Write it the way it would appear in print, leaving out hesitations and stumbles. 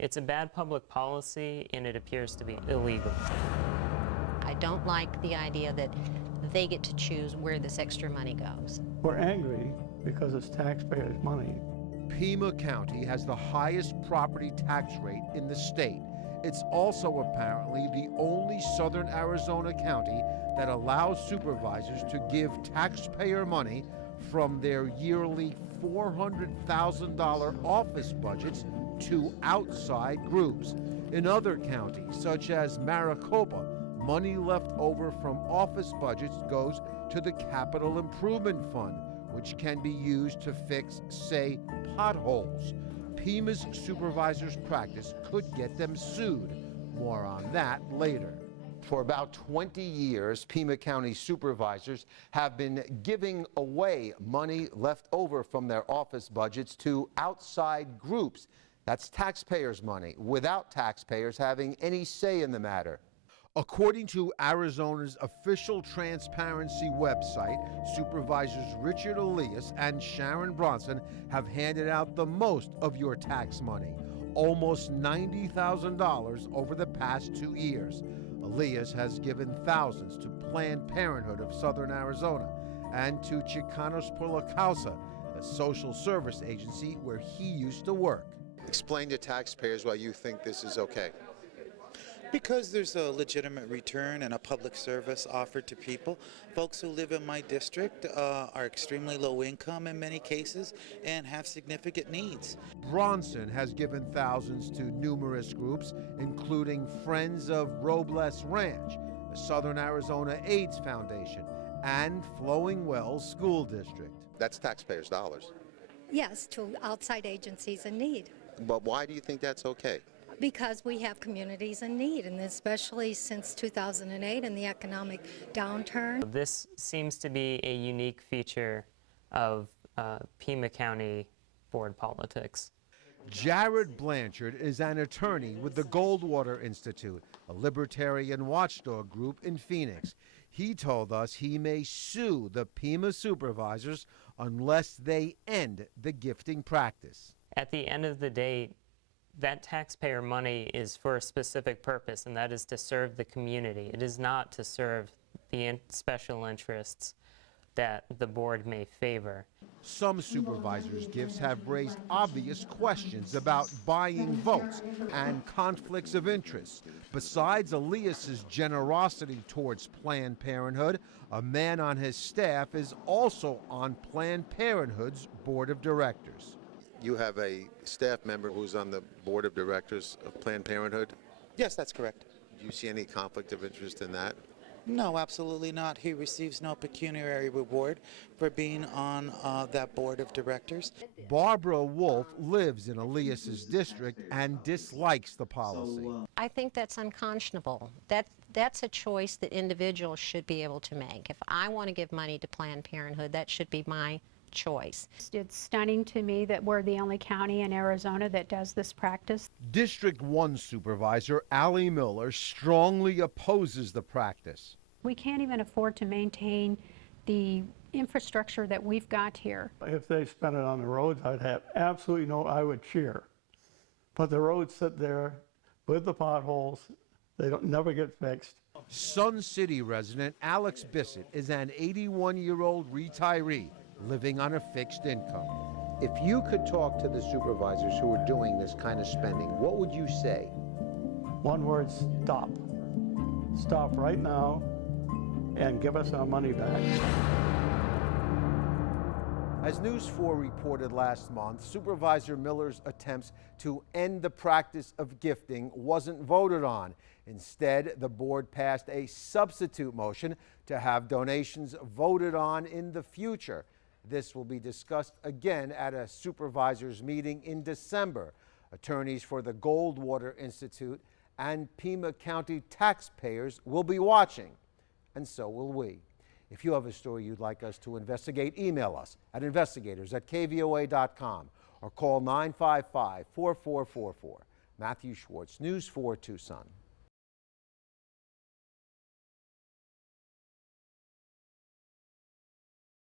It's a bad public policy, and it appears to be illegal. I don't like the idea that they get to choose where this extra money goes. We're angry because it's taxpayers' money. Pima County has the highest property tax rate in the state. It's also apparently the only southern Arizona county that allows supervisors to give taxpayer money from their yearly $400,000 office budgets to outside groups. In other counties, such as Maricopa, money left over from office budgets goes to the Capital Improvement Fund, which can be used to fix, say, potholes. Pima's supervisors' practice could get them sued. More on that later. For about 20 years, Pima County supervisors have been giving away money left over from their office budgets to outside groups. That's taxpayers' money, without taxpayers having any say in the matter. According to Arizona's official transparency website, Supervisors Richard Elias and Sharon Bronson have handed out the most of your tax money, almost $90,000 over the past 2 years. Elias has given thousands to Planned Parenthood of Southern Arizona and to Chicanos por la Causa, a social service agency where he used to work. Explain to taxpayers why you think this is okay. Because there's a legitimate return and a public service offered to people. Folks who live in my district are extremely low income in many cases and have significant needs. Bronson has given thousands to numerous groups, including Friends of Robles Ranch, the Southern Arizona AIDS Foundation, and Flowing Wells School District. That's taxpayers' dollars. Yes, to outside agencies in need. But why do you think that's okay? Because we have communities in need, and especially since 2008 and the economic downturn. This seems to be a unique feature of Pima County board politics. Jared Blanchard is an attorney with the Goldwater Institute, a libertarian watchdog group in Phoenix. He told us he may sue the Pima supervisors unless they end the gifting practice. At the end of the day, that taxpayer money is for a specific purpose, and that is to serve the community. It is not to serve the special interests that the board may favor. Some supervisors' gifts have raised obvious questions about buying votes and conflicts of interest. Besides Elias's generosity towards Planned Parenthood, a man on his staff is also on Planned Parenthood's board of directors. You have a staff member who's on the board of directors of Planned Parenthood. Yes, that's correct. Do you see any conflict of interest in that? No, absolutely not. He receives no pecuniary reward for being on that board of directors. Barbara Wolf lives in Elias's district and dislikes the policy. I think that's unconscionable. That's a choice that individuals should be able to make. If I want to give money to Planned Parenthood, that should be my choice. It's stunning to me that we're the only county in Arizona that does this practice. District 1 Supervisor Allie Miller strongly opposes the practice. We can't even afford to maintain the infrastructure that we've got here. If they spent it on the roads, I'd have absolutely I would cheer. But the roads sit there with the potholes. They never get fixed. Sun City resident Alex Bissett is an 81-year-old retiree living on a fixed income. If you could talk to the supervisors who are doing this kind of spending, what would you say? One word: stop. Stop right now and give us our money back. As News 4 reported last month, Supervisor Miller's attempts to end the practice of gifting wasn't voted on. Instead, the board passed a substitute motion to have donations voted on in the future. This will be discussed again at a supervisors meeting in December. Attorneys for the Goldwater Institute and Pima County taxpayers will be watching, and so will we. If you have a story you'd like us to investigate, email us at investigators@kvoa.com or call 955-4444. Matthew Schwartz, News 4 Tucson.